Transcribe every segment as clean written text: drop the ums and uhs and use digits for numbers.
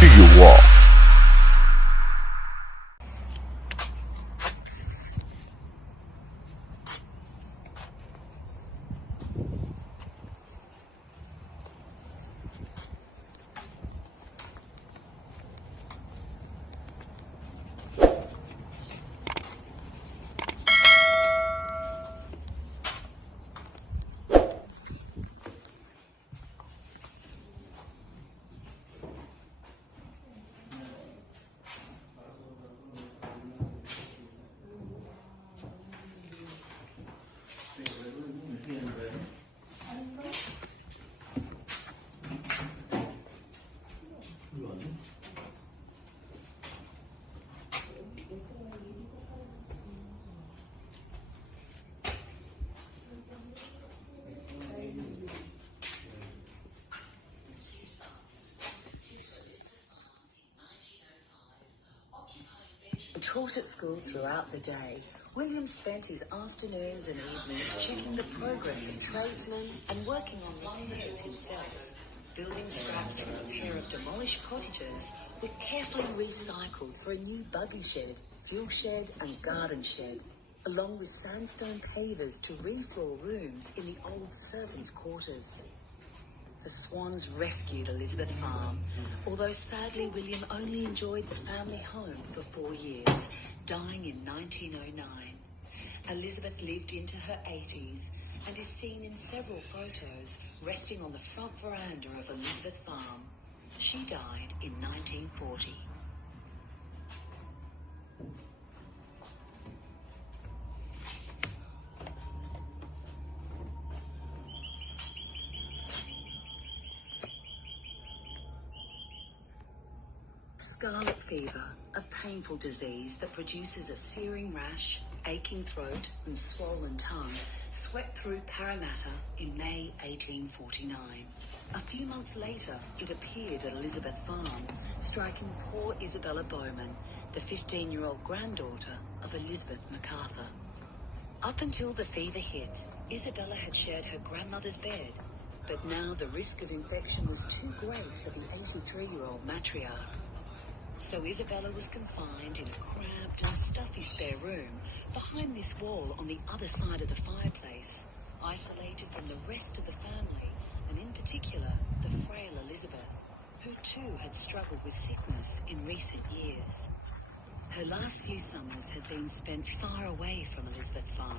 Do you walk? Taught at school throughout the day, William spent his afternoons and evenings checking the progress of tradesmen and working on repairs himself. Building scraps for a pair of demolished cottages were carefully recycled for a new buggy shed, fuel shed and garden shed, along with sandstone pavers to refloor rooms in the old servants' quarters. The Swans rescued Elizabeth Farm, although sadly William only enjoyed the family home for 4 years, dying in 1909. Elizabeth lived into her 80s and is seen in several photos resting on the front veranda of Elizabeth Farm. She died in 1940. Scarlet fever, a painful disease that produces a searing rash, aching throat and swollen tongue, swept through Parramatta in May 1849. A few months later, it appeared at Elizabeth Farm, striking poor Isabella Bowman, the 15-year-old granddaughter of Elizabeth Macarthur. Up until the fever hit, Isabella had shared her grandmother's bed, but now the risk of infection was too great for the 83-year-old matriarch. So Isabella was confined in a cramped and stuffy spare room behind this wall on the other side of the fireplace, isolated from the rest of the family, and in particular the frail Elizabeth, who too had struggled with sickness in recent years. Her last few summers had been spent far away from Elizabeth Farm,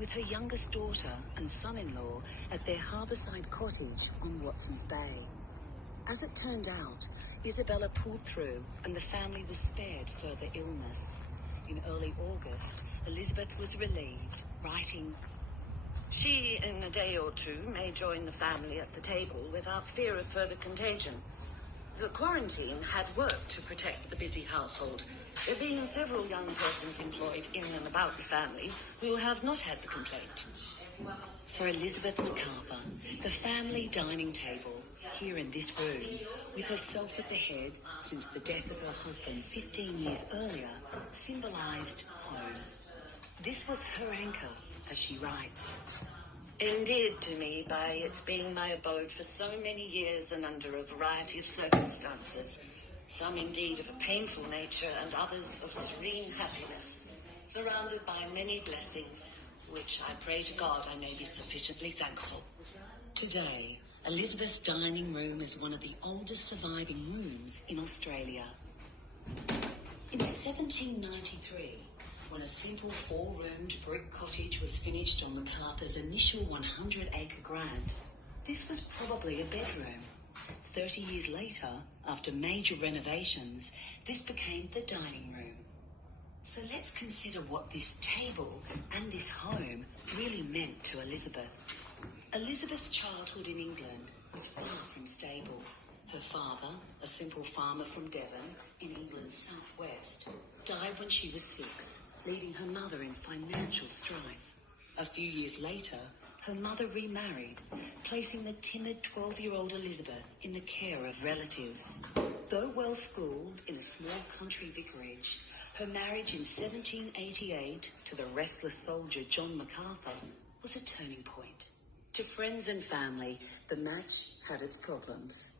with her youngest daughter and son-in-law at their harbourside cottage on Watson's Bay. As it turned out, Isabella pulled through and the family was spared further illness. In early August, Elizabeth was relieved, writing, "She, in a day or two, may join the family at the table without fear of further contagion. The quarantine had worked to protect the busy household, there being several young persons employed in and about the family who have not had the complaint." For Elizabeth Macarthur, the family dining table, here in this room, with herself at the head since the death of her husband 15 years earlier, symbolised home. This was her anchor, as she writes, "Endeared to me by its being my abode for so many years and under a variety of circumstances, some indeed of a painful nature and others of serene happiness, surrounded by many blessings, which I pray to God I may be sufficiently thankful." Today, Elizabeth's dining room is one of the oldest surviving rooms in Australia. In 1793, when a simple 4-roomed brick cottage was finished on Macarthur's initial 100-acre grant, this was probably a bedroom. 30 years later, after major renovations, this became the dining room. So let's consider what this table and this home really meant to Elizabeth. Elizabeth's childhood in England was far from stable. Her father, a simple farmer from Devon, in England's southwest, died when she was 6, leaving her mother in financial strife. A few years later, her mother remarried, placing the timid 12-year-old Elizabeth in the care of relatives. Though well-schooled in a small country vicarage, her marriage in 1788 to the restless soldier John Macarthur was a turning point. To friends and family, the match had its problems.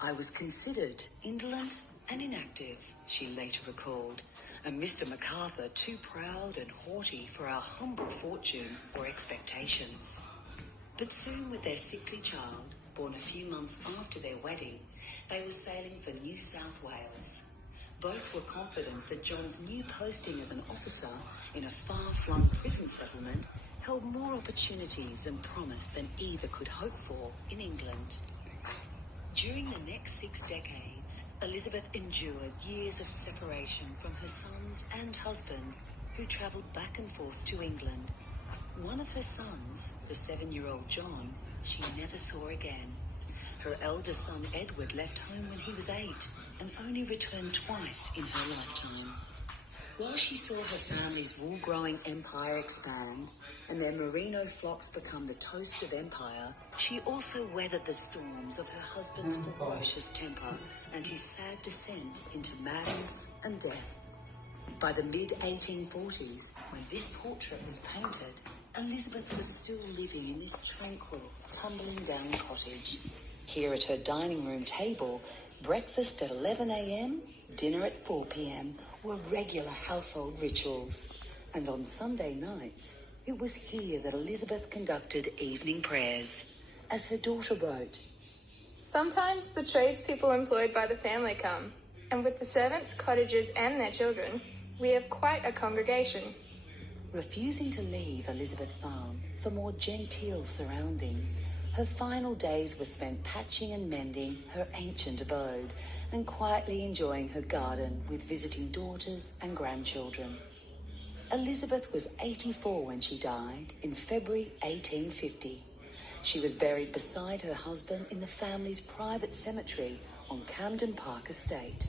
I was considered indolent and inactive, she later recalled, and Mr. Macarthur too proud and haughty for our humble fortune or expectations. But soon, with their sickly child, born a few months after their wedding, they were sailing for New South Wales. Both were confident that John's new posting as an officer in a far-flung prison settlement held more opportunities and promise than either could hope for in England. During the next 6 decades, Elizabeth endured years of separation from her sons and husband, who travelled back and forth to England. One of her sons, the 7-year-old John, she never saw again. Her eldest son Edward left home when he was 8 and only returned twice in her lifetime. While she saw her family's wool-growing empire expand and their merino flocks become the toast of empire, she also weathered the storms of her husband's ferocious temper and his sad descent into madness and death. By the mid-1840s, when this portrait was painted, Elizabeth was still living in this tranquil, tumbling-down cottage. Here at her dining room table, breakfast at 11 a.m, dinner at 4 p.m. were regular household rituals. And on Sunday nights, it was here that Elizabeth conducted evening prayers. As her daughter wrote, "Sometimes the tradespeople employed by the family come, and with the servants, cottagers and their children, we have quite a congregation." Refusing to leave Elizabeth Farm for more genteel surroundings, her final days were spent patching and mending her ancient abode and quietly enjoying her garden with visiting daughters and grandchildren. Elizabeth was 84 when she died in February 1850. She was buried beside her husband in the family's private cemetery on Camden Park Estate.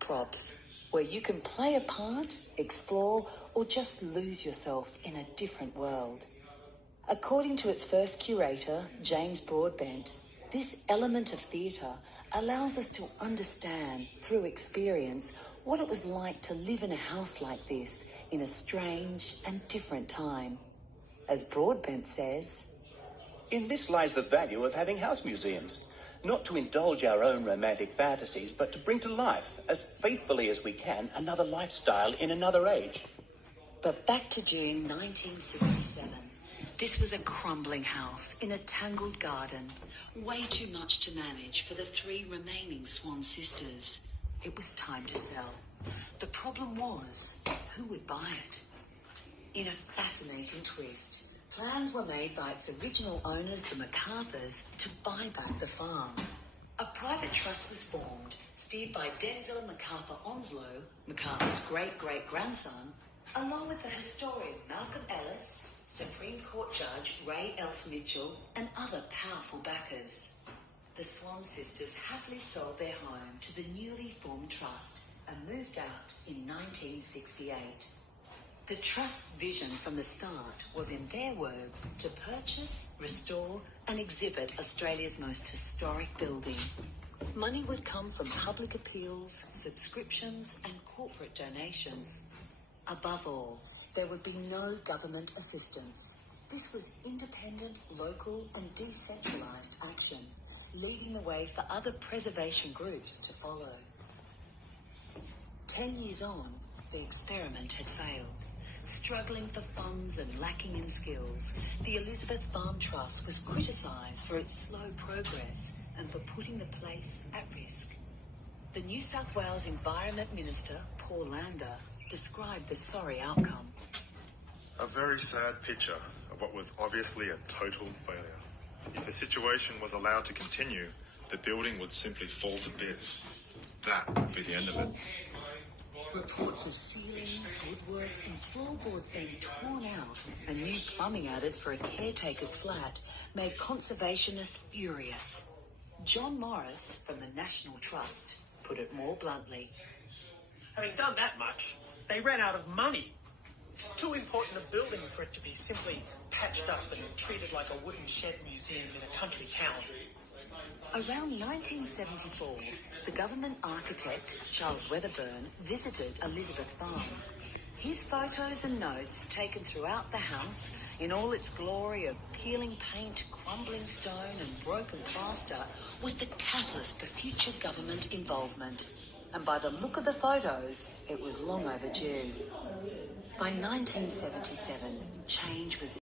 Props, where you can play a part, explore, or just lose yourself in a different world. According to its first curator, James Broadbent, this element of theatre allows us to understand, through experience, what it was like to live in a house like this in a strange and different time. As Broadbent says, "In this lies the value of having house museums. Not to indulge our own romantic fantasies, but to bring to life, as faithfully as we can, another lifestyle in another age." But back to June 1967. This was a crumbling house in a tangled garden, way too much to manage for the 3 remaining Swan sisters. It was time to sell. The problem was, who would buy it? In a fascinating twist, plans were made by its original owners, the Macarthurs, to buy back the farm. A private trust was formed, steered by Denzel Macarthur Onslow, Macarthur's great-great-grandson, along with the historian Malcolm Ellis, Supreme Court Judge Ray Else Mitchell, and other powerful backers. The Swan sisters happily sold their home to the newly formed trust and moved out in 1968. The Trust's vision from the start was, in their words, to purchase, restore and exhibit Australia's most historic building. Money would come from public appeals, subscriptions and corporate donations. Above all, there would be no government assistance. This was independent, local and decentralised action, leading the way for other preservation groups to follow. 10 years on, the experiment had failed. Struggling for funds and lacking in skills, the Elizabeth Farm Trust was criticised for its slow progress and for putting the place at risk. The New South Wales Environment Minister, Paul Lander, described the sorry outcome. "A very sad picture of what was obviously a total failure. If the situation was allowed to continue, the building would simply fall to bits. That would be the end of it." Reports of ceilings, woodwork and floorboards being torn out and new plumbing added for a caretaker's flat made conservationists furious. John Morris from the National Trust put it more bluntly. Having done that much, they ran out of money. It's too important a building for it to be simply patched up and treated like a wooden shed museum in a country town. Around 1974, the government architect, Charles Weatherburn, visited Elizabeth Farm. His photos and notes taken throughout the house, in all its glory of peeling paint, crumbling stone and broken plaster, was the catalyst for future government involvement. And by the look of the photos, it was long overdue. By 1977, change was